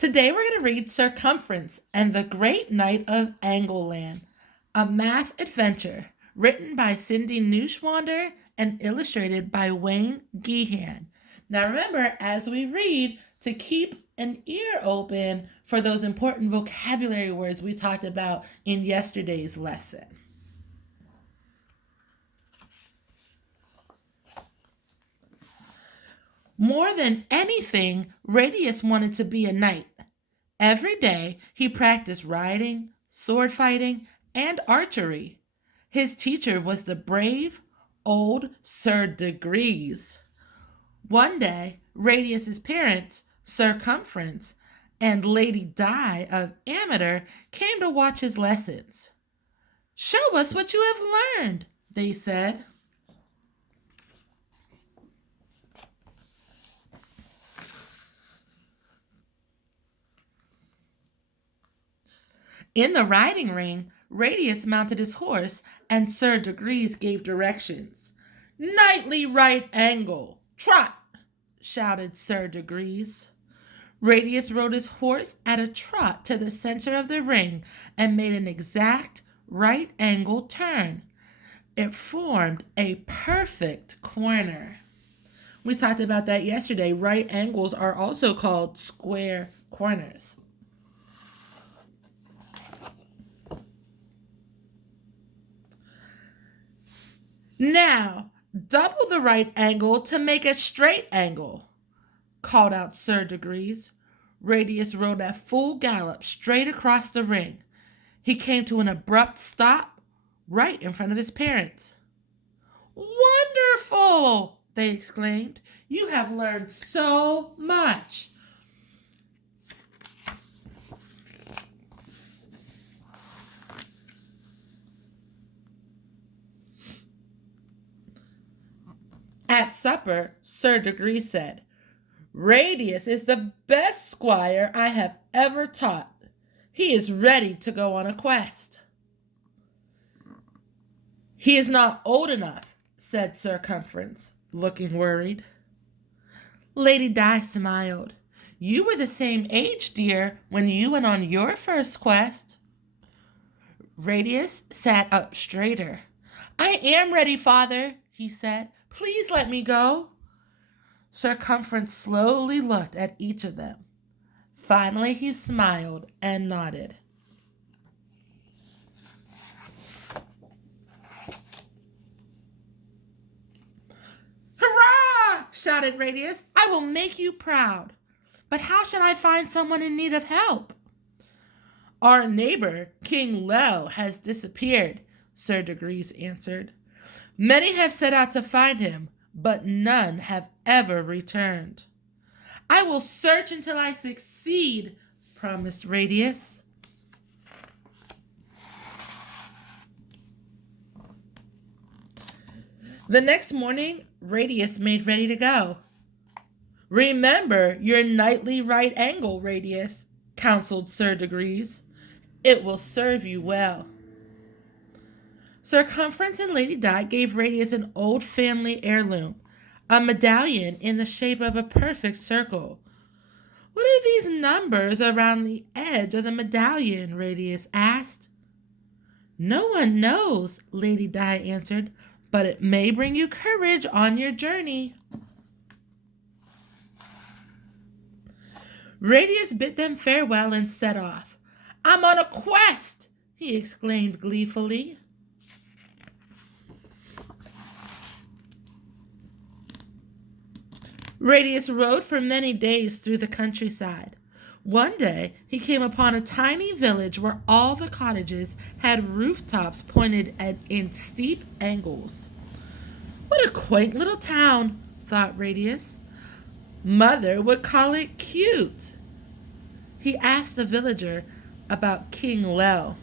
Today we're going to read Circumference and the Great Knight of Angleland, a math adventure written by Cindy Neuschwander and illustrated by Wayne Geehan. Now remember, as we read, to keep an ear open for those important vocabulary words we talked about in yesterday's lesson. More than anything, Radius wanted to be a knight. Every day, he practiced riding, sword fighting, and archery. His teacher was the brave, old Sir Degrees. One day, Radius's parents, Circumference, and Lady Di of Amateur came to watch his lessons. "Show us what you have learned," they said. In the riding ring, Radius mounted his horse, and Sir Degrees gave directions. "Knightly right angle, trot!" shouted Sir Degrees. Radius rode his horse at a trot to the center of the ring and made an exact right angle turn. It formed a perfect corner. We talked about that yesterday. Right angles are also called square corners. "Now, double the right angle to make a straight angle," called out Sir Degrees. Radius rode at full gallop straight across the ring. He came to an abrupt stop right in front of his parents. "Wonderful!" they exclaimed. "You have learned so much." At supper, Sir Degrees said, "Radius is the best squire I have ever taught. He is ready to go on a quest." "He is not old enough," said Circumference, looking worried. Lady Di smiled. "You were the same age, dear, when you went on your first quest." Radius sat up straighter. "I am ready, Father," he said. "Please let me go." Circumference slowly looked at each of them. Finally, he smiled and nodded. "Hurrah!" shouted Radius. "I will make you proud. But how should I find someone in need of help?" "Our neighbor, King Lel, has disappeared," Sir Degrees answered. "Many have set out to find him, but none have ever returned." "I will search until I succeed," promised Radius. The next morning, Radius made ready to go. "Remember your knightly right angle, Radius," counseled Sir Degrees. "It will serve you well." Circumference and Lady Di gave Radius an old family heirloom, a medallion in the shape of a perfect circle. "What are these numbers around the edge of the medallion?" Radius asked. "No one knows," Lady Di answered, "but it may bring you courage on your journey." Radius bid them farewell and set off. "I'm on a quest!" he exclaimed gleefully. Radius rode for many days through the countryside. One day, he came upon a tiny village where all the cottages had rooftops pointed in steep angles. "What a quaint little town," thought Radius. "Mother would call it cute." He asked the villager about King Lel.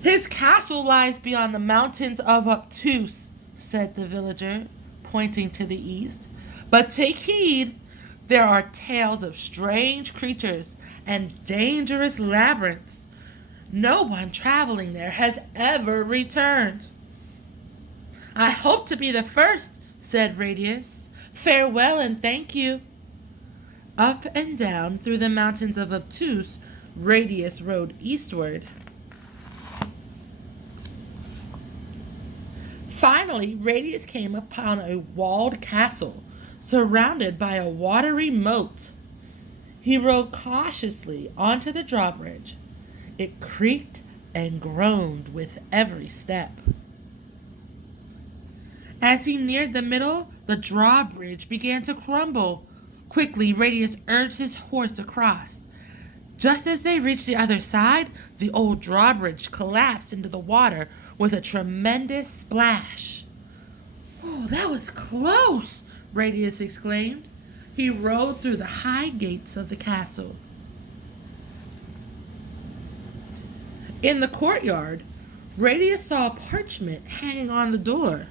"His castle lies beyond the mountains of Obtuse," said the villager, pointing to the east. "But take heed, there are tales of strange creatures and dangerous labyrinths. No one traveling there has ever returned." "I hope to be the first," said Radius. Farewell and thank you. Up and down through the mountains of Obtuse, Radius rode eastward. Finally, Radius came upon a walled castle surrounded by a watery moat. He rode cautiously onto the drawbridge. It creaked and groaned with every step. As he neared the middle, the drawbridge began to crumble. Quickly, Radius urged his horse across. Just as they reached the other side, the old drawbridge collapsed into the water with a tremendous splash. "Oh, that was close!" Radius exclaimed. He rode through the high gates of the castle. In the courtyard, Radius saw a parchment hanging on the door.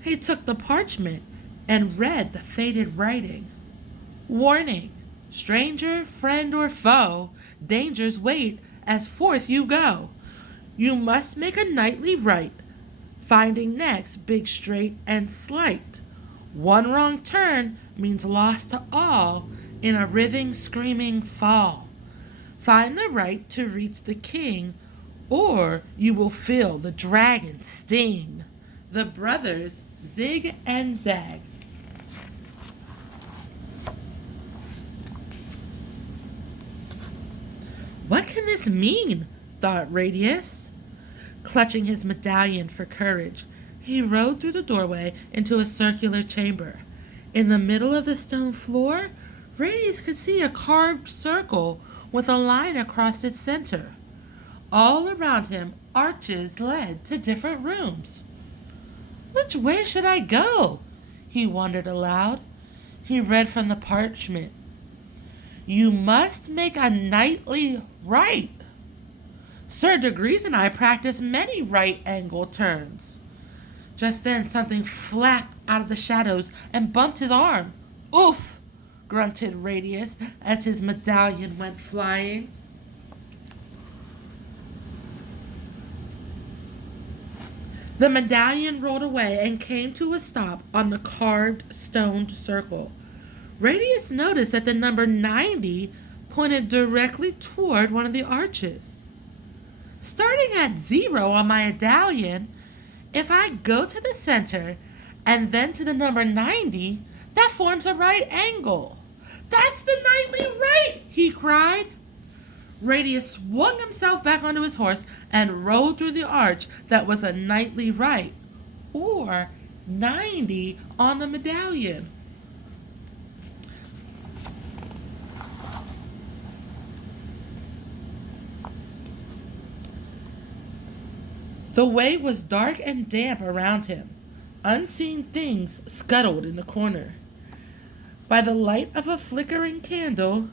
He took the parchment and read the faded writing. "Warning! Stranger, friend, or foe, dangers wait as forth you go. You must make a nightly rite, finding next big straight and slight. One wrong turn means loss to all in a writhing, screaming fall. Find the right to reach the king, or you will feel the dragon sting." The brothers Zig and Zag. What can this mean? Thought Radius. Clutching his medallion for courage, he rode through the doorway into a circular chamber. In the middle of the stone floor, Radius could see a carved circle with a line across its center. All around him, arches led to different rooms. "Which way should I go?" he wondered aloud. He read from the parchment. "You must make a nightly rite. Sir Degrees and I practice many right angle turns." Just then something flapped out of the shadows and bumped his arm. "Oof!" grunted Radius as his medallion went flying. The medallion rolled away and came to a stop on the carved stone circle. Radius noticed that the number 90 pointed directly toward one of the arches. Starting at 0 on my medallion, if I go to the center and then to the number 90, that forms a right angle. "That's the nightly rite!" he cried. Radius swung himself back onto his horse and rode through the arch that was a nightly rite, or 90 on the medallion. The way was dark and damp around him. Unseen things scuttled in the corner. By the light of a flickering candle,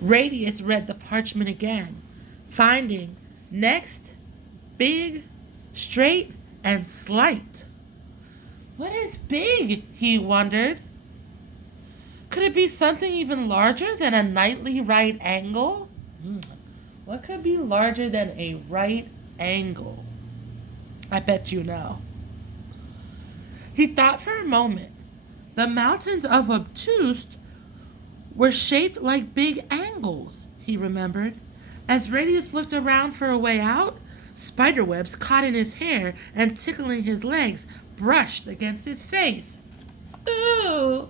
Radius read the parchment again, finding next, big, straight, and slight. What is big? He wondered. Could it be something even larger than a nightly right angle? What could be larger than a right angle? I bet you know. He thought for a moment. The mountains of Obtuse were shaped like big angles, he remembered. As Radius looked around for a way out, spiderwebs caught in his hair and tickling his legs brushed against his face. Ooh!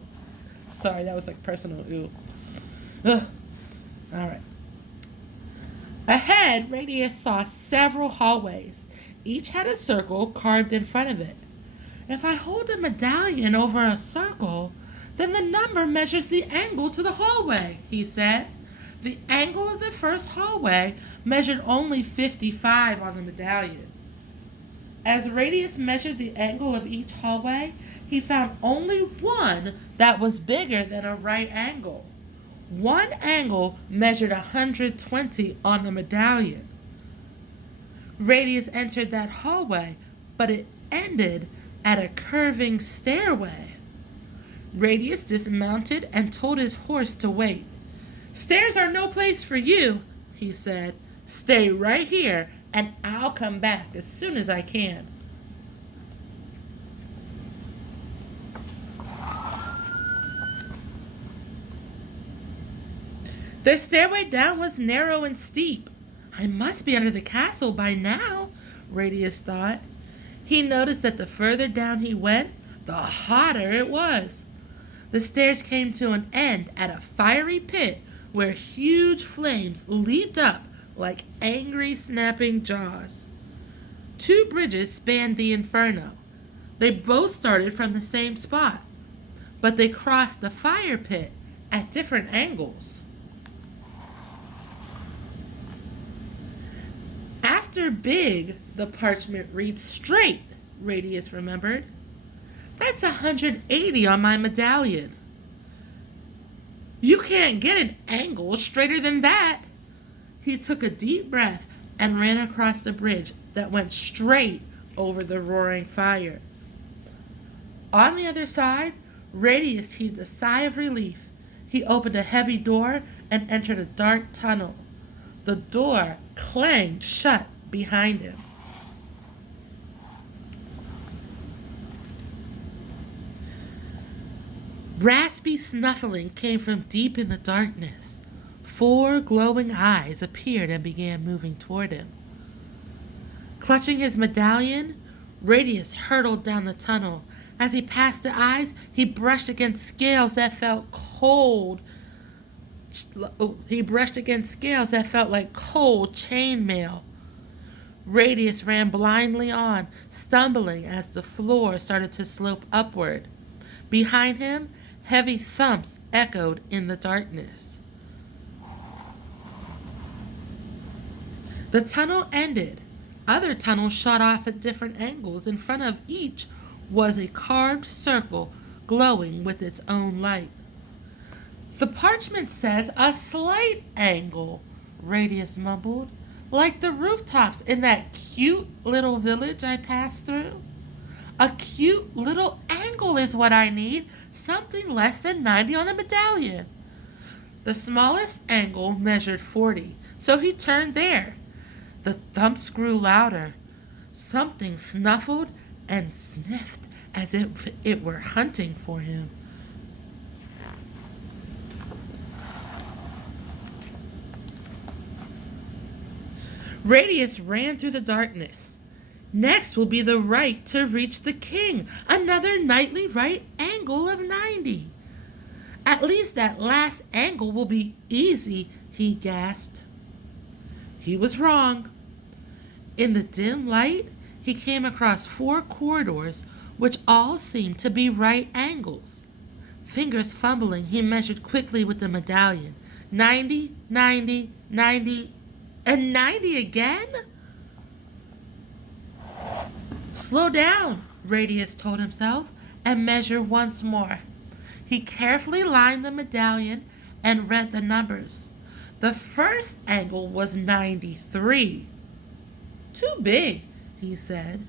Sorry, that was like personal ooh. Ugh. All right. Ahead, Radius saw several hallways. Each had a circle carved in front of it. If I hold the medallion over a circle, then the number measures the angle to the hallway, he said. The angle of the first hallway measured only 55 on the medallion. As Radius measured the angle of each hallway, he found only one that was bigger than a right angle. One angle measured 120 on the medallion. Radius entered that hallway, but it ended at a curving stairway. Radius dismounted and told his horse to wait. "Stairs are no place for you," he said. "Stay right here and I'll come back as soon as I can. Their stairway down was narrow and steep. I must be under the castle by now, Radius thought. He noticed that the further down he went, the hotter it was. The stairs came to an end at a fiery pit where huge flames leaped up like angry snapping jaws. 2 bridges spanned the inferno. They both started from the same spot, but they crossed the fire pit at different angles. After big, the parchment reads straight, Radius remembered. That's 180 on my medallion. You can't get an angle straighter than that. He took a deep breath and ran across the bridge that went straight over the roaring fire. On the other side, Radius heaved a sigh of relief. He opened a heavy door and entered a dark tunnel. The door clanged shut behind him. Raspy snuffling came from deep in the darkness. 4 glowing eyes appeared and began moving toward him. Clutching his medallion, Radius hurtled down the tunnel. As he passed the eyes, he brushed against scales that felt cold. He brushed against scales that felt like cold chainmail. Radius ran blindly on, stumbling as the floor started to slope upward. Behind him, heavy thumps echoed in the darkness. The tunnel ended. Other tunnels shot off at different angles. In front of each was a carved circle glowing with its own light. The parchment says a slight angle, Radius mumbled, like the rooftops in that cute little village I passed through. A cute little angle is what I need, something less than 90 on the medallion. The smallest angle measured 40, so he turned there. The thumps grew louder. Something snuffled and sniffed as if it were hunting for him. Radius ran through the darkness. Next will be the right to reach the king, another nightly right angle of 90. At least that last angle will be easy, he gasped. He was wrong. In the dim light, he came across 4 corridors, which all seemed to be right angles. Fingers fumbling, he measured quickly with the medallion. 90, 90, 90, and 90 again? Slow down, Radius told himself, and measure once more. He carefully lined the medallion and read the numbers. The first angle was 93. Too big, he said.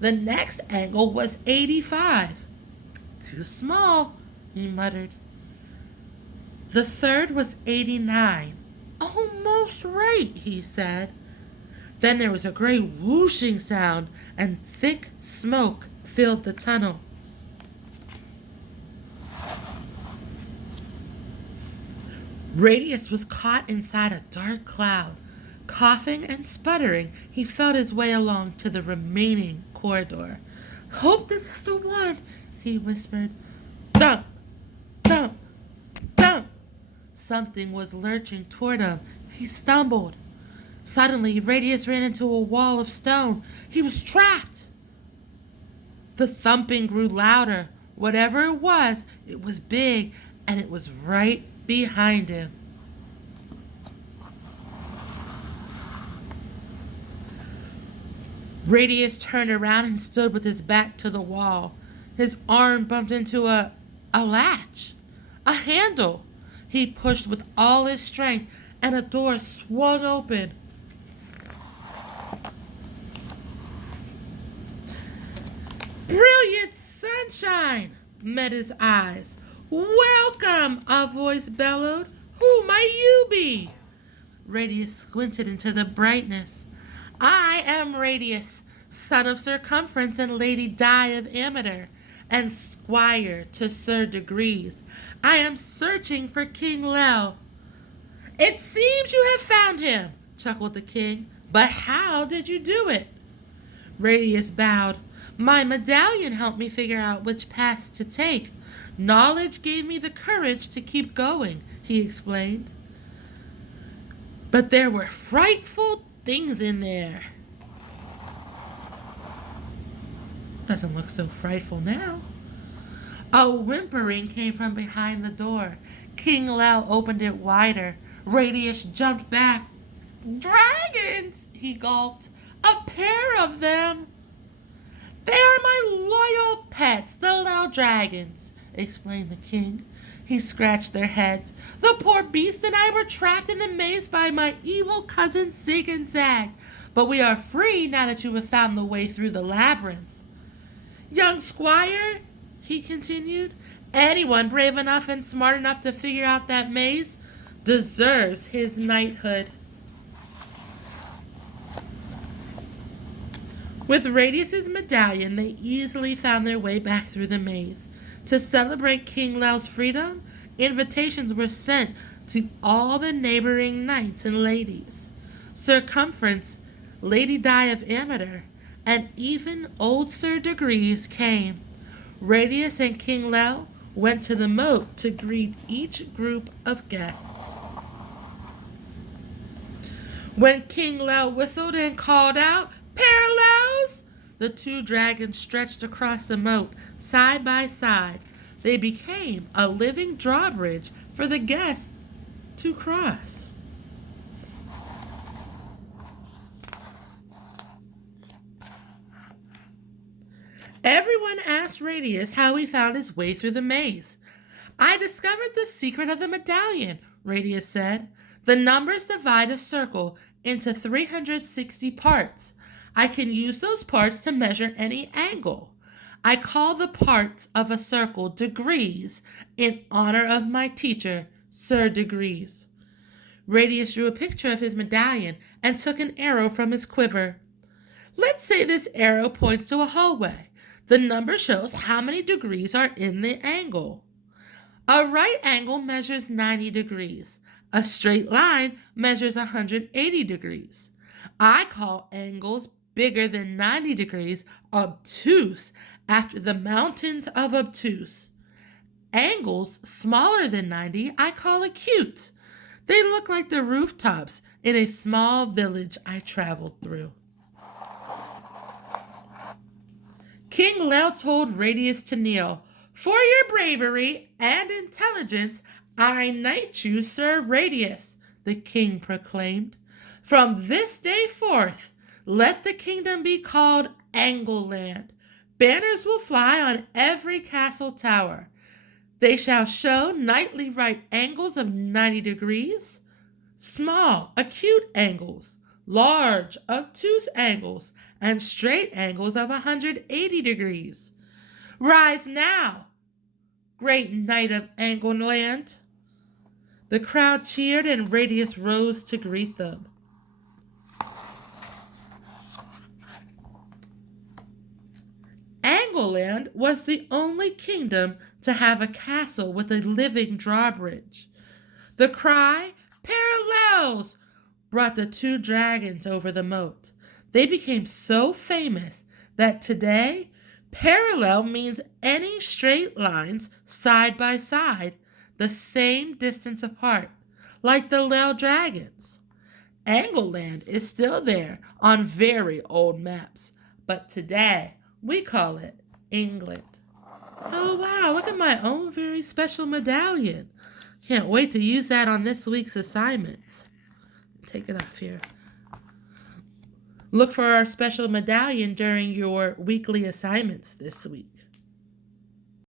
The next angle was 85. Too small, he muttered. The third was 89. Almost right, he said. Then there was a great whooshing sound, and thick smoke filled the tunnel. Radius was caught inside a dark cloud. Coughing and sputtering, he felt his way along to the remaining corridor. Hope this is the one, he whispered. Thump, thump, thump. Something was lurching toward him. He stumbled. Suddenly, Radius ran into a wall of stone. He was trapped. The thumping grew louder. Whatever it was big, and it was right behind him. Radius turned around and stood with his back to the wall. His arm bumped into a latch, a handle. He pushed with all his strength, and a door swung open. Brilliant sunshine met his eyes. Welcome, a voice bellowed. Who might you be? Radius squinted into the brightness. I am Radius, son of Sir Cumference and Lady Di of Ameter, and squire to Sir Degrees. I am searching for King Lel. It seems you have found him, chuckled the king. But how did you do it? Radius bowed. My medallion helped me figure out which paths to take. Knowledge gave me the courage to keep going, he explained. But there were frightful things in there. Doesn't look so frightful now. A whimpering came from behind the door. King Lel opened it wider. Radius jumped back. Dragons, he gulped. A pair of them. They are my loyal pets, the Lel dragons, explained the king. He scratched their heads. The poor beast and I were trapped in the maze by my evil cousin Zig and Zag. But we are free now that you have found the way through the labyrinth. Young squire, he continued, anyone brave enough and smart enough to figure out that maze deserves his knighthood. With Radius's medallion, they easily found their way back through the maze. To celebrate King Lel's freedom, invitations were sent to all the neighboring knights and ladies. Sir Cumference, Lady Di of Ameter, and even old Sir Degrees came. Radius and King Lel went to the moat to greet each group of guests. When King Lel whistled and called out, "Parallels!" the two dragons stretched across the moat, side by side. They became a living drawbridge for the guests to cross. Everyone asked Radius how he found his way through the maze. I discovered the secret of the medallion, Radius said. The numbers divide a circle into 360 parts. I can use those parts to measure any angle. I call the parts of a circle degrees in honor of my teacher, Sir Degrees. Radius drew a picture of his medallion and took an arrow from his quiver. Let's say this arrow points to a hallway. The number shows how many degrees are in the angle. A right angle measures 90 degrees. A straight line measures 180 degrees. I call angles bigger than 90 degrees obtuse after the mountains of obtuse. Angles smaller than 90 I call acute. They look like the rooftops in a small village I traveled through. King Lel told Radius to kneel. For your bravery and intelligence, I knight you, Sir Radius, the king proclaimed. From this day forth, let the kingdom be called Angleland. Banners will fly on every castle tower. They shall show nightly right angles of 90 degrees, small, acute angles, large, obtuse angles, and straight angles of 180 degrees. Rise now, great knight of Angleland. The crowd cheered and Radius rose to greet them. Angleland was the only kingdom to have a castle with a living drawbridge. The cry, "Parallels!" brought the two dragons over the moat. They became so famous that today, parallel means any straight lines side by side, the same distance apart, like the Lel dragons. Angleland is still there on very old maps, but today we call it England. Oh wow, look at my own very special medallion. Can't wait to use that on this week's assignments. Take it off here. Look for our special medallion during your weekly assignments this week.